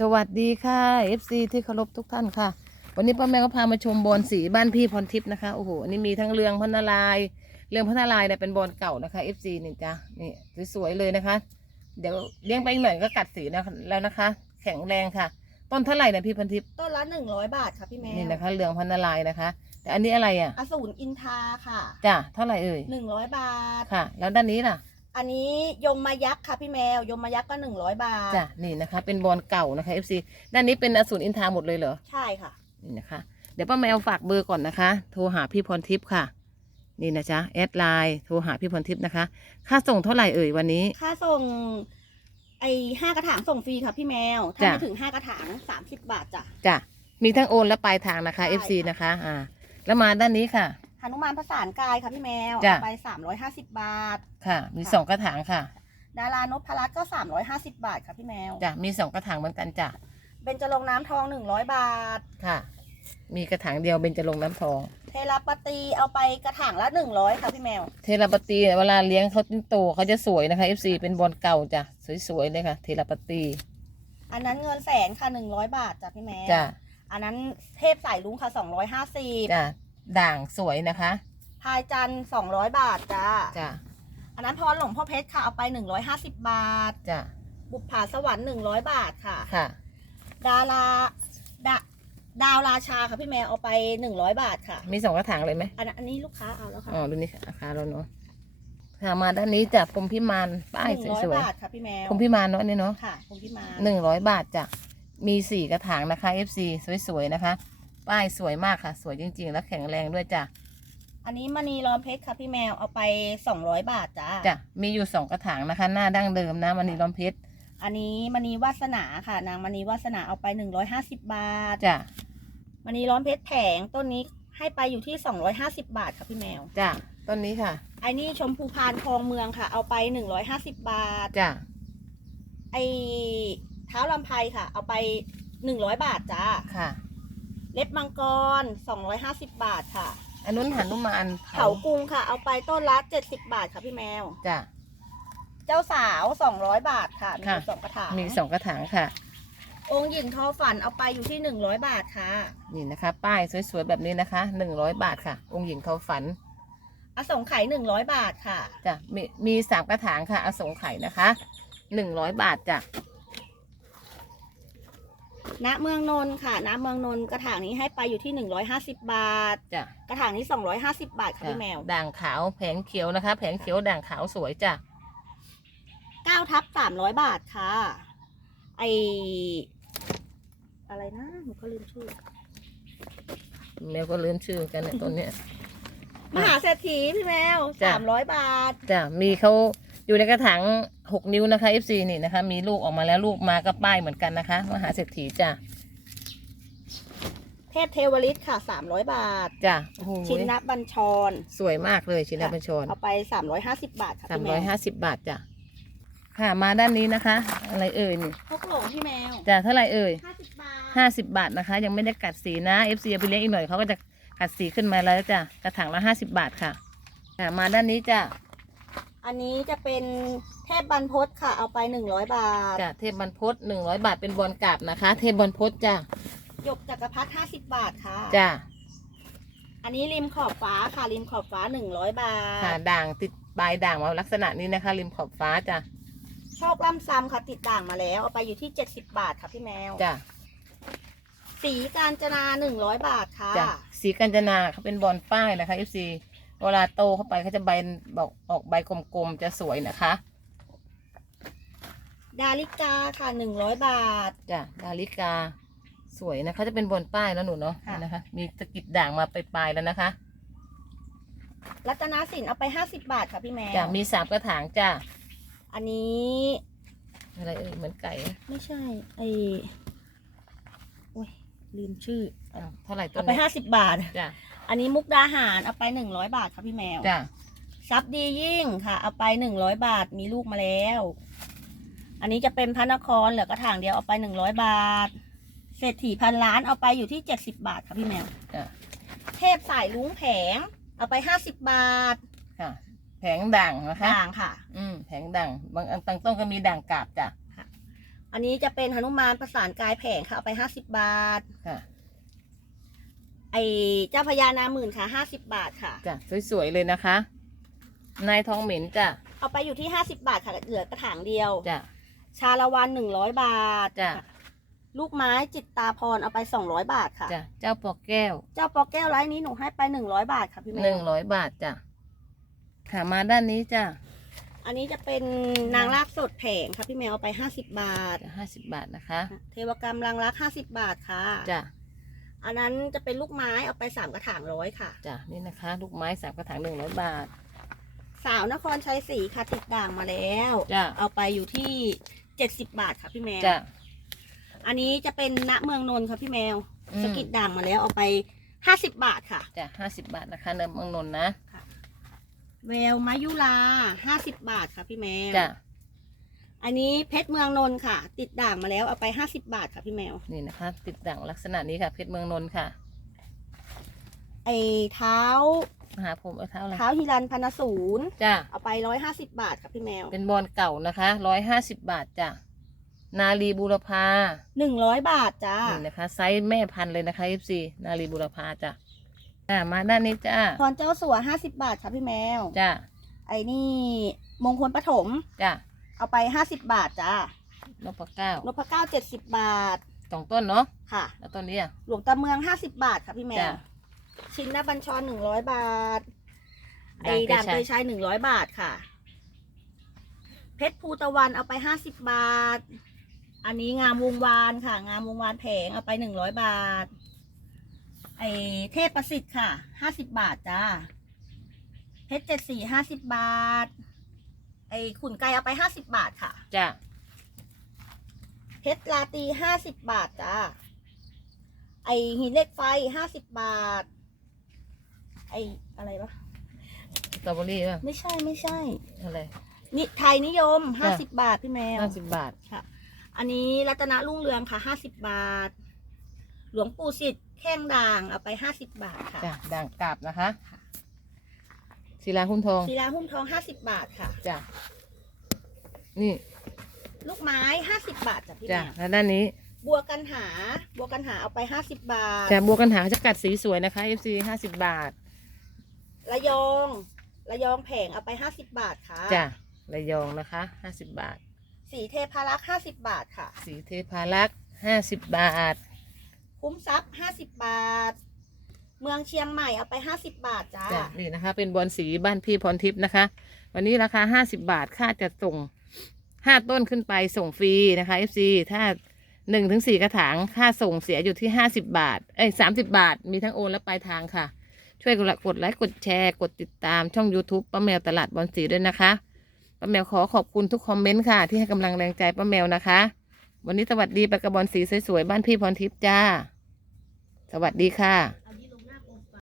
สวัสดีค่ะ FC ที่เคารพทุกท่านค่ะ วันนี้ป้าแม่ก็พามาชมบอลสีบ้านพี่พรทิพย์นะคะโอ้โหอันนี้มีทั้งเรืองพันนารายณ์เรืองพันนารายณ์เนี่ยเป็นบอลเก่านะคะ FC นี่จ้ะนี่สวยๆเลยนะคะ เดี๋ยวเลี้ยงไปอีกหน่อยก็กัดสีนะแล้วนะคะ แข็งแรงค่ะ ต้นเท่าไหร่นะพี่พันทิพย์ต้นละหนึ่งร้อยบาทค่ะพี่แมวนี่นะคะเรืองพันนารายณ์นะคะ แต่อันนี้อะไรอะอสูรอินทราค่ะจ้ะเท่าไหร่เอ่ยหนึ่งร้อยบาทค่ะ แล้วด้านนี้ล่ะ อันนี้ยมมายักษ์ค่ะพี่แมวยมมายักษ์ก็หนึ่งร้อยบาทจ้ะนี่นะคะ เป็นบอลเก่านะคะ FC ด้านนี้เป็นอสูรอินทราหมดเลยเหรอ ใช่ค่ะ นี่นะคะ เดี๋ยวป้าแมวฝากเบอร์ก่อนนะคะ โทรหาพี่พรทิพย์ค่ะ นี่นะจ๊ะแอดไลน์โทรหาพี่พรทิพย์นะคะ ค่าส่งเท่าไหร่เอ่ยวันนี้ ค่าส่ง ไอห้ากระถางส่งฟรีค่ะพี่แมว ถ้าจ้ะไม่ถึงห้ากระถางสามสิบบาทจ้ะ จ้ะ มีทั้งโอนและปลายทางนะคะใช่ FC นะคะ อ่า แล้วมาด้านนี้ค่ะ หนุมานประสานกายค่ะพี่แมวจ้ะ เอาไปสามร้อยห้าสิบบาท ค่ะ มีค่ะสองกระถางค่ะดารานพรัตน์ก็สามร้อยห้าสิบบาทค่ะพี่แมวจ้ะมีสองกระถางเหมือนกันจ้ะเบญจรงค์น้ำทองหนึ่งร้อยบาท ค่ะ มีกระถางเดียวเบญจรงค์น้ำทอง เทราปตีเอาไปกระถางละหนึ่งร้อยค่ะพี่แมว เทราปตีเวลาเลี้ยงเขาโตเขาจะสวยนะคะ FC เป็นบอลเก่าจ้ะสวยๆเลยค่ะ เทราปตีอันนั้นเงินแสนค่ะหนึ่งร้อยบาทจ้ะพี่แมวจ้ะอันนั้นเทพสายลุงค่ะสองร้อยห้าสิบจ้ะ ด่างสวยนะคะ พายจันทร์สองร้อยบาทจ้าจ้ะอันนั้นพรหลวงพ่อเพชรค่ะเอาไปหนึ่งร้อยห้าสิบบาท จ้ะบุปผาสวรรค์หนึ่งร้อยบาทค่ะ ค่ะ ดาราดาดาวราชาค่ะพี่แมวเอาไปหนึ่งร้อยบาทค่ะ มีสองกระถางเลยไหมอันนั้นอันนี้ลูกค้าเอาแล้วค่ะอ๋อดูนี่ราคาเราเนาะค่ะมาด้านนี้จ้ะพรหมพิมานป้ายหนึ่งร้อยสวยบาทค่ะพี่แมวๆพรหมพิมานเนาะอันนี่เนาะค่ะคุณพี่มาหนึ่งร้อยบาทจ้ะมีสี่กระถางนะคะ FC สวยๆนะคะ ป้ายสวยมากค่ะ สวยจริง ๆ และแข็งแรงด้วยจ้ะอันนี้มณีล้อมเพชรค่ะพี่แมวเอาไปสองร้อยบาทจ้าจ้ะมีอยู่สองกระถางนะคะ หน้าดั้งเดิมนะมันนีล้อมเพชรอันนี้มณีวาสนาค่ะ นางมณีวาสนาเอาไปหนึ่งร้อยห้าสิบบาทจ้ะมณีล้อมเพชรแผงต้นนี้ให้ไปอยู่ที่สองร้อยห้าสิบบาทค่ะพี่แมวจ้ะต้นนี้ค่ะไอ้นี่ชมพูพานคลองเมืองค่ะ เอาไปหนึ่งร้อยห้าสิบบาทจ้ะไอ้เท้าลำไพค่ะ เอาไปหนึ่งร้อยบาทจ้าค่ะ เล็บมังกรสองร้อยห้าสิบบาทค่ะ อันนู้นหันุมานเถากรุงค่ะ เอาไปต้นละเจ็ดสิบบาทค่ะพี่แมว จ้ะ เจ้าสาวสองร้อยบาทค่ะ มีค่ะ สองกระถางมีสองกระถางค่ะ องค์หญิงทอฝันเอาไปอยู่ที่หนึ่งร้อยบาทค่ะ นี่นะคะ ป้ายสวยๆแบบนี้นะคะหนึ่งร้อยบาทค่ะ องค์หญิงเขาฝัน อสงไข่หนึ่งร้อยบาทค่ะ จ้ะมีมีสามกระถางค่ะอสงไข่นะคะหนึ่งร้อยบาทจ้ะ ณเมืองนนท์ค่ะณเมืองนนท์กระถางนี้ให้ไปอยู่ที่หนึ่งร้อยห้าสิบบาท จ้ะกระถางนี้สองร้อยห้าสิบบาทค่ะพี่แมวด่างขาวแผงเขียวนะคะ แผงเขียวด่างขาวสวยจ้ะเก้าทับสามร้อยบาทค่ะ ไออะไรนะหนูก็ลืมชื่อ แมวก็ลืมชื่อกันเนี่ยต้นเนี้ย มหาเศรษฐีพี่แมว จ้ะสามร้อยบาท จ้ะมีเขา อยู่ในกระถางหกนิ้วนะคะ FC นี่นะคะ มีลูกออกมาแล้วลูกมาก็ป้ายเหมือนกันนะคะมหาเศรษฐีจ้ะเทพเทวฤทธิ์ค่ะสามร้อยบาท จ้ะโอ้โหชินนบัญชร สวยมากเลยชินดาบัญชรเอาไปสามร้อยห้าสิบบาทค่ะสามพี่แมร้อยวห้าสิบบาทจ้ะค่ะมาด้านนี้นะคะ อะไรเอ่ยนี่พกหลงพี่แมวจ้ะเท่าไหร่เอ่ยห้าสิบบาท ห้าสิบบาทนะคะ ยังไม่ได้กัดสีนะ FC เอาไปเลี้ยงอีกหน่อยเขาก็จะกัดสีขึ้นมาแล้วจ้ะกระถางละห้าสิบบาทค่ะค่ะมาด้านนี้จ้ะ อันนี้จะเป็นเทพบรรพตค่ะ เอาไปหนึ่งร้อยบาทจ้ะเทพบรรพตหนึ่งร้อยบาทเป็นบอลกราบนะคะ เทพบรรพตจ้ะหยกจักรพรรดิห้าสิบบาทค่ะ จ้ะอันนี้ริมขอบฟ้าค่ะริมขอบฟ้าหนึ่งร้อยบาค่ะทด่างติดปลายด่างมาลักษณะนี้นะคะ ริมขอบฟ้าจ้ะโชคล่ำซ้ำค่ะติดด่างมาแล้ว เอาไปอยู่ที่เจ็ดสิบบาทค่ะพี่แมว จ้ะสีกาญจนาหนึ่งร้อยบาทค่ะ จ้ะสีกัญจนาเขาเป็นบอลป้ายนะคะ FC เวลาโตเข้าไปเขาจะใบบอกออกใบกลมๆจะสวยนะคะ ดาริกาค่ะหนึ่งร้อยบาท จ้ะดาริกา สวยนะคะ จะเป็นบอลป้ายแล้วหนูเนาะค่ะ นะคะ มีตะกิดด่างมาปลายๆแล้วนะคะรัตนสินเอาไปห้าสิบบาทค่ะพี่แมวจ้ะมีสามกระถางจ้ะอันนี้อะไรเอ่ยเหมือนไก่นะไม่ใช่ไอโอ้ยลืมชื่อ อ้าวเท่าไหร่ต้เอานไปนี้ห้าสิบบาท จ้ะ อันนี้มุกดาหารเอาไปหนึ่งร้อยบาทค่ะพี่แมวจ้ะซับดียิ่งค่ะ เอาไปหนึ่งร้อยบาทมีลูกมาแล้ว อันนี้จะเป็นพระนครเหลือกระถางเดียวเอาไปหนึ่งร้อยบาท เศรษฐีพันล้านเอาไปอยู่ที่เจ็ดสิบบาทค่ะพี่แมวจ้ะเทพสายลุงแผง เอาไปห้าสิบบาทค่ะ แผงด่างนะคะด่างค่ะ อืมแผงด่างบางอันบางต้นก็มีด่างกาบจ้ะอันนี้จะเป็นหนุมานประสานกายแผงค่ะเอาไปห้าสิบบาทค่ะ ไอเจ้าพญานาหมื่นค่ะห้าสิบบาทค่ะ จ้ะสวยๆเลยนะคะ นายทองเหม็นจ้ะเอาไปอยู่ที่ห้าสิบบาทค่ะเหลือกระถางเดียว จ้ะชาละวันหนึ่งร้อยบาทจ้ะลูกไม้จิตตาพรเอาไปสองร้อยบาทค่ะ จ้ะเจ้าปอกแก้วเจ้าปอแก้วไลน์นี้หนูให้ไปหนึ่งร้อยบาทค่ะพี่แมหนึ่งวร้อยบาทจ้ะค่ะมาด้านนี้จ้ะอันนี้จะเป็นนางรากสดแผงค่ะพี่แมวเอาไปห้าสิบบาท ห้าสิบบาทนะคะ เทวกรรมรังรักห้าสิบบาทค่ะ จ้ะ อันนั้นจะเป็นลูกไม้เอาไปสามกระถางร้อยค่ะ จ้ะนี่นะคะ ลูกไม้สามกระถางหนึ่งร้อยบาท สาวนครชัยศรีค่ะติดด่างมาแล้ว จ้ะ เอาไปอยู่ที่เจ็ดสิบบาทค่ะพี่แมว จ้ะอันนี้จะเป็นณเมืองนนท์ค่ะพี่แมวอืมสกิดด่างมาแล้วเอาไปห้าสิบบาทค่ะ จ้ะห้าสิบบาทนะคะเนิมเมืองนนท์นะ แววมายุราห้าสิบบาทค่ะพี่แมว จ้ะ อันนี้เพชรเมืองนนท์ค่ะ ติดด่างมาแล้วเอาไปห้าสิบบาทค่ะพี่แมว นี่นะคะ ติดด่างลักษณะนี้ค่ะ เพชรเมืองนนท์ค่ะ ไอเท้า มหาผมเอาเท้าอะไรเท้าฮิรันพนศูนย์จ้ะเอาไปร้อยห้าสิบบาทค่ะพี่แมวเป็นบอลเก่านะคะร้อยห้าสิบบาทจ้ะนาลีบูรพาหนึ่งร้อยบาทจ้านี่นะคะ ไซส์แม่พันธุ์เลยนะคะ FC นาลีบูรพาจ้ะจ้ะมาด้านนี้จ้าพรเจ้าสัวห้าสิบบาทค่ะพี่แมว จ้ะไอ้นี่มงคลปฐมจ้ะ เอาไปห้าสิบบาทจ้านพเก้านพเก้าเจ็ดสิบบาทสองต้นเนาะค่ะ แล้วต้นนี้อะหลวงตาเมืองห้าสิบบาทค่ะพี่แมวจ้ะชิ้นหน้าบัญชรหนึ่งร้อยบาทไอ้ด่าด่างงเกเกยยชัชายยหนึ่งร้อยบาทค่ะ เพชรภูตะวันเอาไปห้าสิบบาท อันนี้งามวงวานค่ะ งามวงวานแผงเอาไปหนึ่งร้อยบาท ไอ้เทพประสิทธิ์ค่ะห้าสิบบาทจ้าเพชรเจ็ดสี่ห้าสิบบาท ไอ้ขุนไก่เอาไปห้าสิบบาทค่ะ จ้ะเพชรลาตีห้าสิบบาทจ้า ไอหินเหล็กไฟห้าสิบบาท ไออะไรวะ สตรอเบอรี่ป่ะไม่ใช่ไม่ใช่ อะไร นี่ไทยนิยมห้าสิบบาทพี่แมว ห้าสิบบาท ค่ะ อันนี้รัตนรุ่งเรืองค่ะห้าสิบบาท หลวงปู่สิทธิ์แข้งด่างเอาไปห้าสิบบาทค่ะ จ้ะด่างกาบนะคะค่ะ ศิลาหุ้มทอง ศิลาหุ้มทองห้าสิบบาทค่ะ จ้ะ นี่ ลูกไม้ห้าสิบบาทจ้ะพี่จ้ะแมวแล้วด้านนี้ บัวกันหา บัวกันหาเอาไปห้าสิบบาท จะบัวกันหางจะกัดสีสวยนะคะ FC ห้าสิบบาท ระยอง ระยองแผงเอาไปห้าสิบบาทค่ะ จ้ะ ระยองนะคะห้าสิบบาท สีเทพารักษ์ห้าสิบบาทค่ะ สีเทพารักษ์ห้าสิบบาท คุ้มทรัพย์ห้าสิบบาท เมืองเชียงใหม่เอาไปห้าสิบบาทจ้าจ้ะนี่นะคะ เป็นบอลสีบ้านพี่พรทิพย์นะคะ วันนี้ราคาห้าสิบาทค่าจะส่งห้าต้นขึ้นไปส่งฟรีนะคะ FC ถ้าหนึ่งถึงสี่กระถางค่าส่งเสียอยู่ที่ห้าสิบาท เอ้ยสามสิบาท มีทั้งโอนและปลายทางค่ะ ช่วยกดไลค์กดแชร์ กดติดตามช่อง YouTube ป้าแมวตลาดบอลสีด้วยนะคะป้าแมวขอขอบคุณทุกคอมเมนต์ค่ะ ที่ให้กำลังแรงใจป้าแมวนะคะ วันนี้สวัสดีไปกับบอลสีสวยๆบ้านพี่พรทิพย์จ้า สวัสดีค่ะ